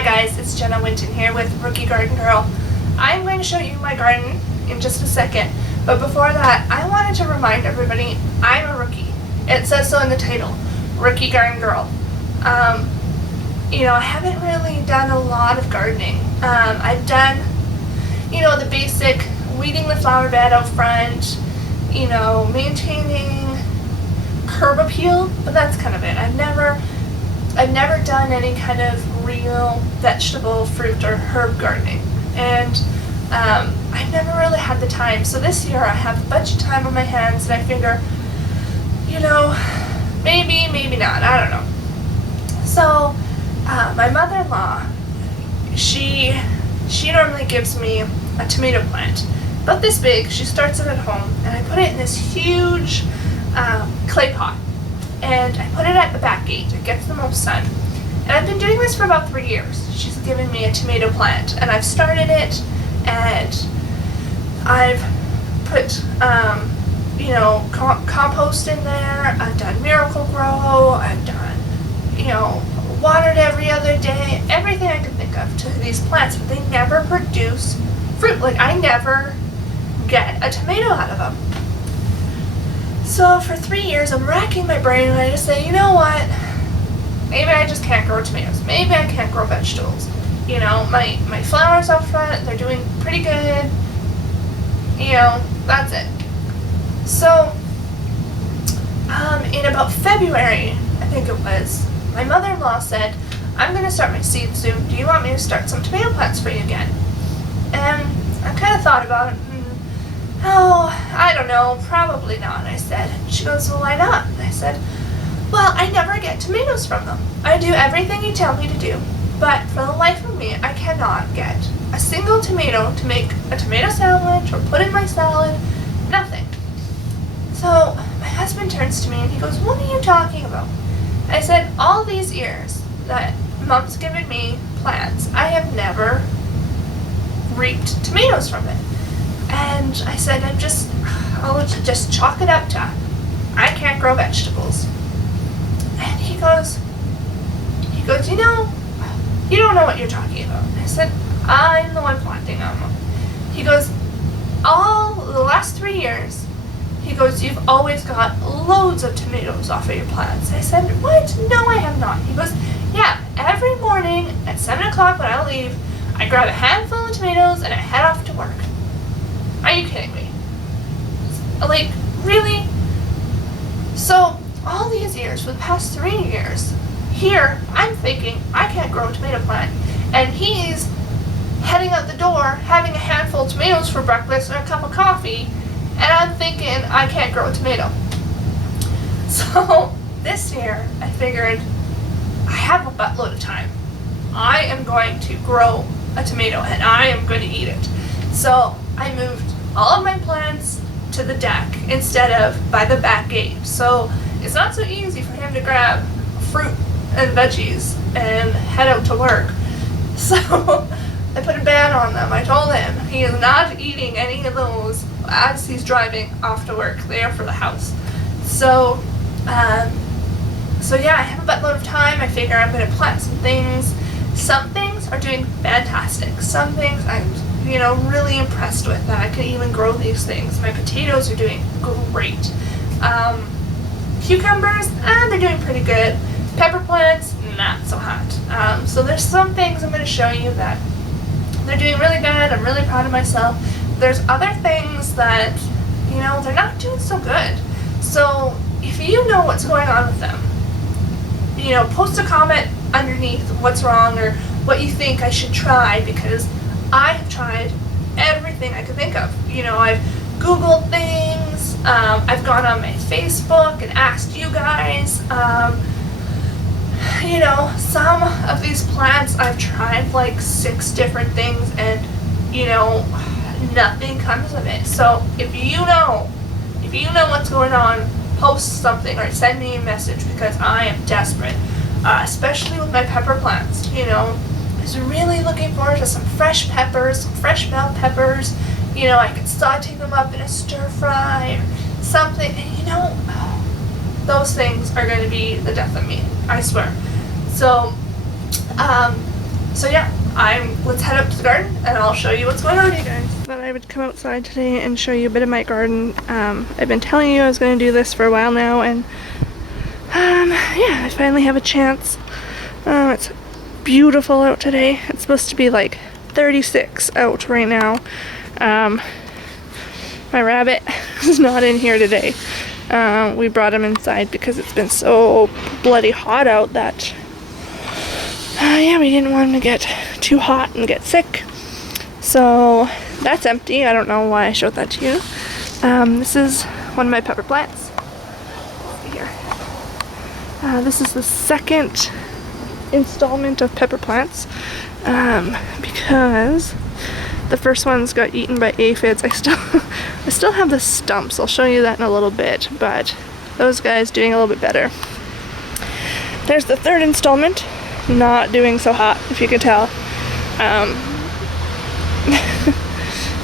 Hi guys, it's Jenna Winton here with Rookie Garden Girl. I'm going to show you my garden in just a second, but before that, I wanted to remind everybody I'm a rookie. It says so in the title, Rookie Garden Girl. I haven't really done a lot of gardening. I've done, the basic weeding the flower bed out front, maintaining curb appeal, but that's kind of it. I've never done any kind of real vegetable, fruit, or herb gardening, and I've never really had the time. So this year I have a bunch of time on my hands, and I figure, maybe not, I don't know. So my mother-in-law, she normally gives me a tomato plant, about this big. She starts it at home, and I put it in this huge clay pot, and I put it at the back gate. It gets the most sun. And I've been doing this for about 3 years. She's given me a tomato plant, and I've started it, and I've put compost in there. I've done Miracle-Gro. I've done watered every other day, everything I could think of to these plants, but they never produce fruit. Like, I never get a tomato out of them. So for 3 years, I'm racking my brain, and I just say, you know what? Maybe I just can't grow tomatoes. Maybe I can't grow vegetables. My flowers out front, they're doing pretty good. That's it. So, in about February, I think it was, my mother-in-law said, I'm going to start my seed soon. Do you want me to start some tomato plants for you again? And I kind of thought about it. I don't know, probably not, I said. She goes, well, why not? And I said, well, I never get tomatoes from them. I do everything you tell me to do, but for the life of me, I cannot get a single tomato to make a tomato sandwich or put in my salad, nothing. So my husband turns to me and he goes, what are you talking about? I said, all these years that Mom's given me plants, I have never reaped tomatoes from it. And I said, I'll just chalk it up to, I can't grow vegetables. And he goes, you don't know what you're talking about. I said, I'm the one planting them. He goes, all the last 3 years, he goes, you've always got loads of tomatoes off of your plants. I said, what? No, I have not. He goes, yeah, every morning at 7 o'clock when I leave, I grab a handful of tomatoes and I head off to work. Are you kidding me? Like, really? So, all these years, for the past 3 years, here, I'm thinking, I can't grow a tomato plant. And he's heading out the door, having a handful of tomatoes for breakfast and a cup of coffee, and I'm thinking, I can't grow a tomato. So, this year, I figured, I have a buttload of time. I am going to grow a tomato, and I am going to eat it. So, I moved all of my plants to the deck instead of by the back gate. So it's not so easy for him to grab fruit and veggies and head out to work. So I put a ban on them. I told him he is not eating any of those as he's driving off to work. They are for the house. So yeah, I have a buttload of time. I figure I'm going to plant some things. Some things are doing fantastic. Some things I'm really impressed with that I can even grow these things. My potatoes are doing great. Cucumbers, they're doing pretty good. Pepper plants, not so hot. So there's some things I'm going to show you that they're doing really good. I'm really proud of myself. There's other things that, they're not doing so good. So if you know what's going on with them, post a comment underneath what's wrong or what you think I should try, because I have tried everything I could think of. I've Googled things, I've gone on my Facebook and asked you guys. Some of these plants I've tried like 6 different things, and, nothing comes of it. So if you know what's going on, post something or send me a message, because I am desperate, especially with my pepper plants. I was really looking forward to some fresh peppers, some fresh bell peppers. I could saute them up in a stir fry or something. And those things are going to be the death of me, I swear. So, So yeah, let's head up to the garden and I'll show you what's going on here, guys. Thought I would come outside today and show you a bit of my garden. I've been telling you I was going to do this for a while now, and yeah, I finally have a chance. It's beautiful out today. It's supposed to be like 36 out right now. My rabbit is not in here today. We brought him inside because it's been so bloody hot out that yeah, we didn't want him to get too hot and get sick. So that's empty. I don't know why I showed that to you. This is one of my pepper plants. Let's see here. This is the second installment of pepper plants because the first ones got eaten by aphids. I still have the stumps. I'll show you that in a little bit, but those guys doing a little bit better. There's the third installment. Not doing so hot, if you could tell.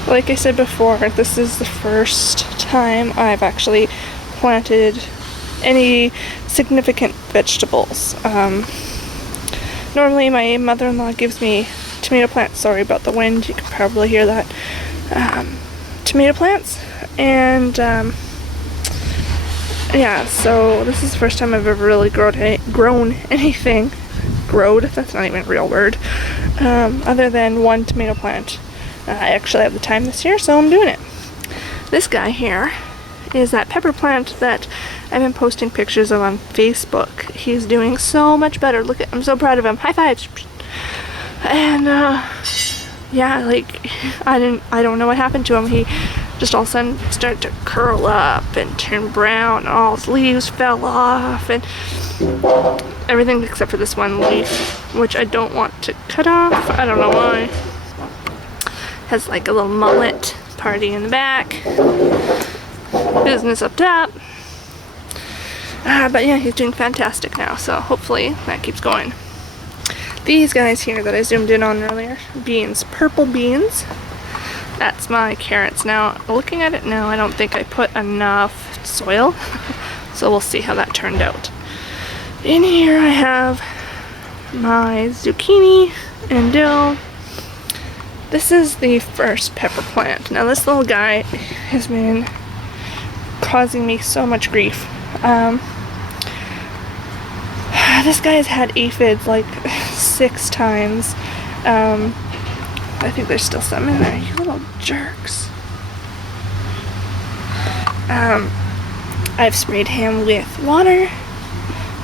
Like I said before, this is the first time I've actually planted any significant vegetables. Normally my mother-in-law gives me tomato plants. Sorry about the wind, you can probably hear that. Tomato plants, and yeah, so this is the first time I've ever really grown anything. Growed, that's not even a real word, other than one tomato plant. I actually have the time this year, so I'm doing it. This guy here is that pepper plant that I've been posting pictures of on Facebook. He's doing so much better. Look at, I'm so proud of him. High fives. And yeah, like I don't know what happened to him. He just all of a sudden started to curl up and turn brown, and all his leaves fell off, and everything except for this one leaf, which I don't want to cut off. I don't know why. Has like a little mullet, party in the back, business up top. But yeah, he's doing fantastic now, so hopefully that keeps going. These guys here that I zoomed in on earlier, beans, purple beans. That's my carrots. Now, looking at it now, I don't think I put enough soil, so we'll see how that turned out. In here I have my zucchini and dill. This is the first pepper plant. Now this little guy has been causing me so much grief. This guy has had aphids like 6 times. I think there's still some in there. You little jerks. I've sprayed him with water.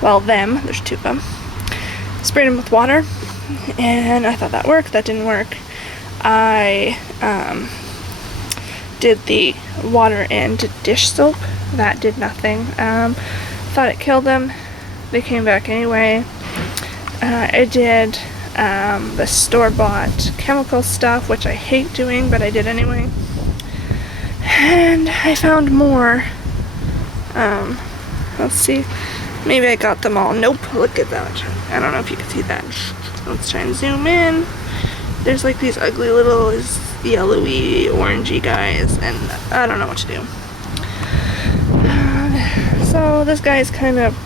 Well, there's 2 of them. Sprayed him with water, and I thought that worked. That didn't work. I did the water and dish soap. That did nothing. Thought it killed them. They came back anyway. I did the store-bought chemical stuff, which I hate doing, but I did anyway. And I found more. Let's see. Maybe I got them all. Nope, look at that. I don't know if you can see that. Let's try and zoom in. There's like these ugly little yellowy, orangey guys, and I don't know what to do. So this guy's kind of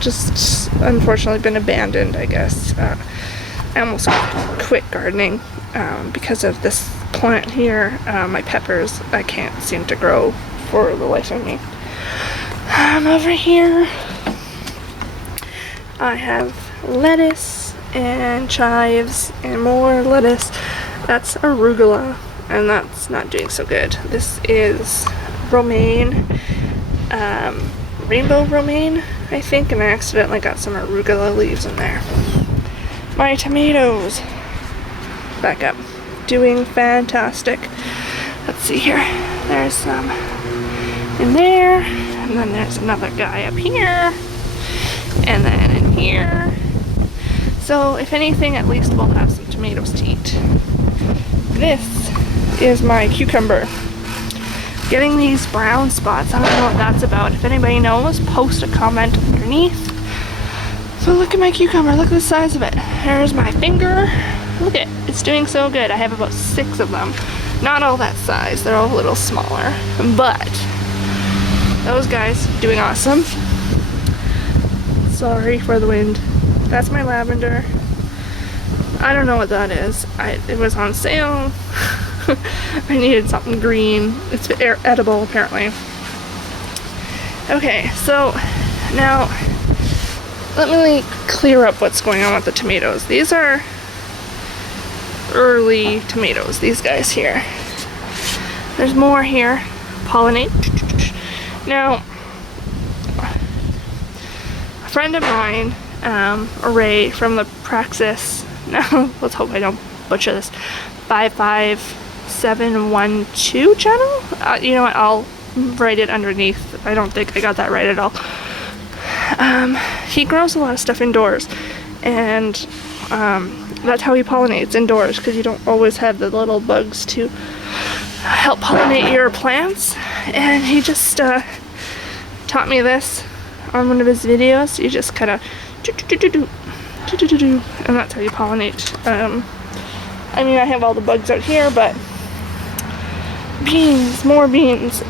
just unfortunately been abandoned, I guess. I almost quit gardening because of this plant here. My peppers, I can't seem to grow for the life of me. Over here I have lettuce and chives and more lettuce. That's arugula, and that's not doing so good. This is romaine, rainbow romaine, I think, and I accidentally got some arugula leaves in there. My tomatoes, back up, doing fantastic. Let's see here. There's some in there, and then there's another guy up here, and then in here. So if anything, at least we'll have some tomatoes to eat. This is my cucumber. Getting these brown spots, I don't know what that's about. If anybody knows, post a comment underneath. So look at my cucumber, look at the size of it. There's my finger. Look at it, it's doing so good. I have about 6 of them. Not all that size, they're all a little smaller. But those guys doing awesome. Sorry for the wind. That's my lavender. I don't know what that is. It was on sale. I needed something green. It's edible apparently. Okay, so now let me clear up what's going on with the tomatoes. These are early tomatoes, these guys here. There's more here. Pollinate. Now, a friend of mine, Ray from the Praxis, now let's hope I don't butcher this, 55712 channel? You know what, I'll write it underneath. I don't think I got that right at all. He grows a lot of stuff indoors, and that's how he pollinates indoors, because you don't always have the little bugs to help pollinate your plants. And he just taught me this on one of his videos. You just kind of and that's how you pollinate. I mean, I have all the bugs out here, but beans, more beans.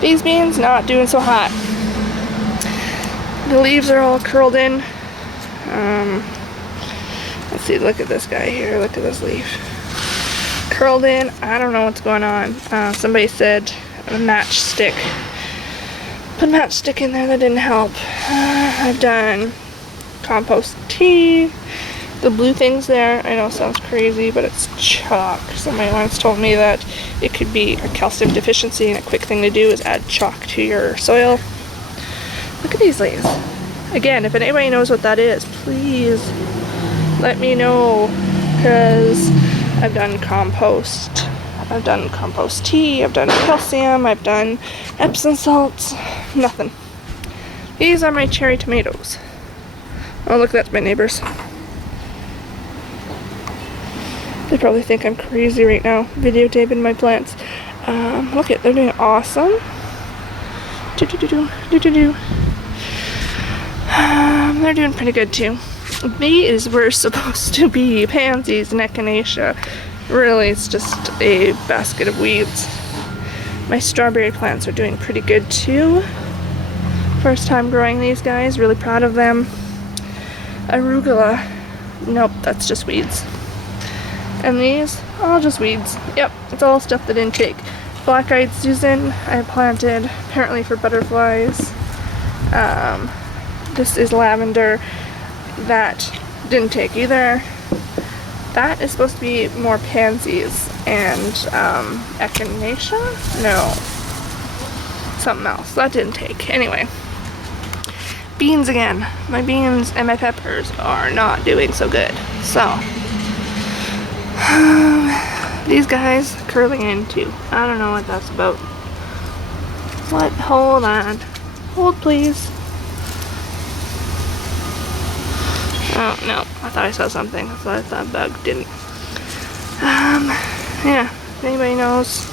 These beans not doing so hot. The leaves are all curled in. Let's see, look at this guy here, look at this leaf. Curled in, I don't know what's going on. Somebody said a matchstick. Put a matchstick in there, that didn't help. I've done compost tea. The blue things there, I know it sounds crazy, but it's chalk. Somebody once told me that it could be a calcium deficiency, and a quick thing to do is add chalk to your soil. Look at these leaves. Again, if anybody knows what that is, please let me know, because I've done compost. I've done compost tea, I've done calcium, I've done Epsom salts, nothing. These are my cherry tomatoes. Oh look, that's my neighbors. They probably think I'm crazy right now, videotaping my plants. Look at, they're doing awesome. They're doing pretty good too. These were supposed to be pansies and echinacea. Really, it's just a basket of weeds. My strawberry plants are doing pretty good too. First time growing these guys, really proud of them. Arugula, nope, that's just weeds. And these, all just weeds. Yep, it's all stuff that didn't take. Black-eyed Susan, I planted apparently for butterflies. This is lavender. That didn't take either. That is supposed to be more pansies and echinacea? No. Something else. That didn't take. Anyway. Beans again. My beans and my peppers are not doing so good. So. These guys curling in too. I don't know what that's about. What? Hold on. Hold please. Oh, no. I thought I saw something. I thought that bug didn't. Yeah. If anybody knows,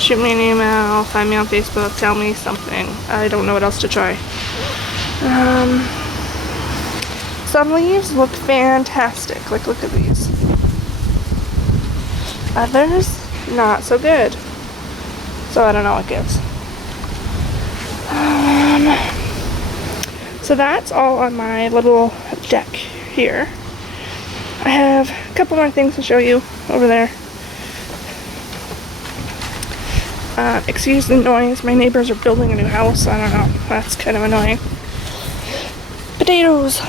shoot me an email, find me on Facebook, tell me something. I don't know what else to try. Some leaves look fantastic. Like, look at these. Others, not so good. So I don't know what gives. So that's all on my little deck here. I have a couple more things to show you over there. Excuse the noise, my neighbors are building a new house, I don't know, that's kind of annoying. Potatoes!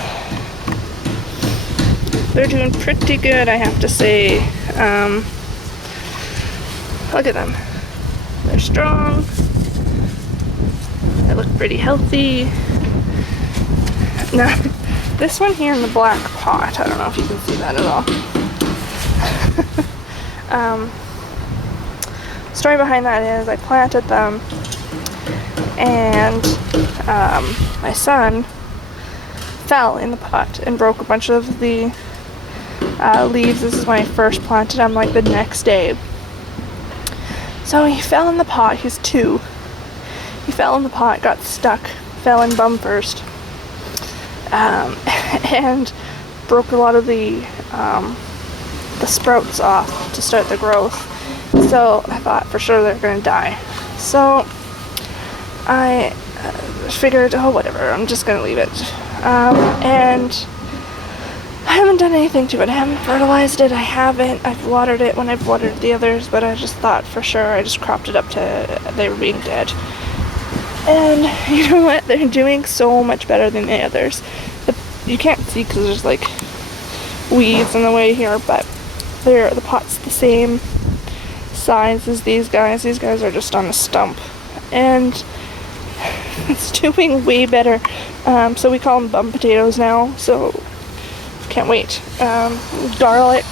They're doing pretty good, I have to say. Look at them. They're strong. They look pretty healthy. Now, this one here in the black pot, I don't know if you can see that at all. Story behind that is I planted them, and my son fell in the pot and broke a bunch of the leaves. This is when I first planted them, like the next day. So he fell in the pot, he's 2. He fell in the pot, got stuck, fell in bum first, and broke a lot of the sprouts off to start the growth. So I thought for sure they're gonna die. So I figured, oh whatever, I'm just gonna leave it. And I haven't done anything to it. I haven't fertilized it. I haven't. I've watered it when I've watered the others, but I just thought for sure I just cropped it up to they were being dead. And you know what? They're doing so much better than the others. You can't see because there's like weeds in the way here, but the pot's the same size as these guys. These guys are just on a stump, and it's doing way better. So we call them bum potatoes now. So can't wait. Garlic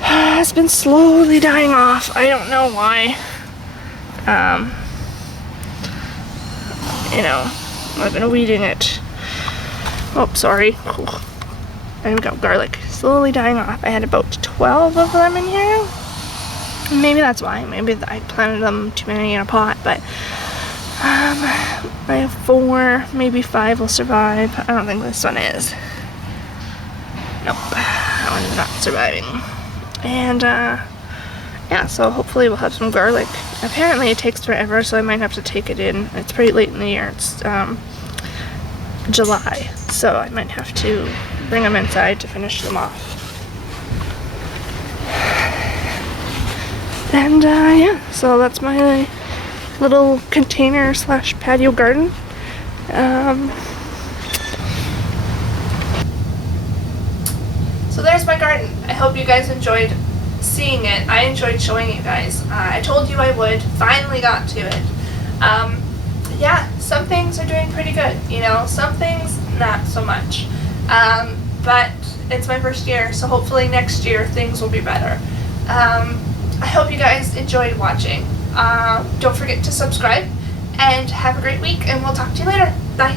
has been slowly dying off. I don't know why. You know, I've been weeding it. Oh, sorry. There we go, garlic. Slowly dying off. I had about 12 of them in here. Maybe that's why. Maybe I planted them too many in a pot, but I have 4, maybe 5 will survive. I don't think this one is. Nope, that one's not surviving. And yeah, so hopefully we'll have some garlic. Apparently it takes forever, so I might have to take it in. It's pretty late in the year. It's July, so I might have to bring them inside to finish them off. And yeah, so that's my little container / patio garden. So there's my garden. I hope you guys enjoyed seeing it. I enjoyed showing you guys. I told you I would. Finally got to it. Yeah, some things are doing pretty good, you know, some things not so much. But it's my first year, so hopefully next year things will be better. I hope you guys enjoyed watching. Don't forget to subscribe, and have a great week, and we'll talk to you later. Bye.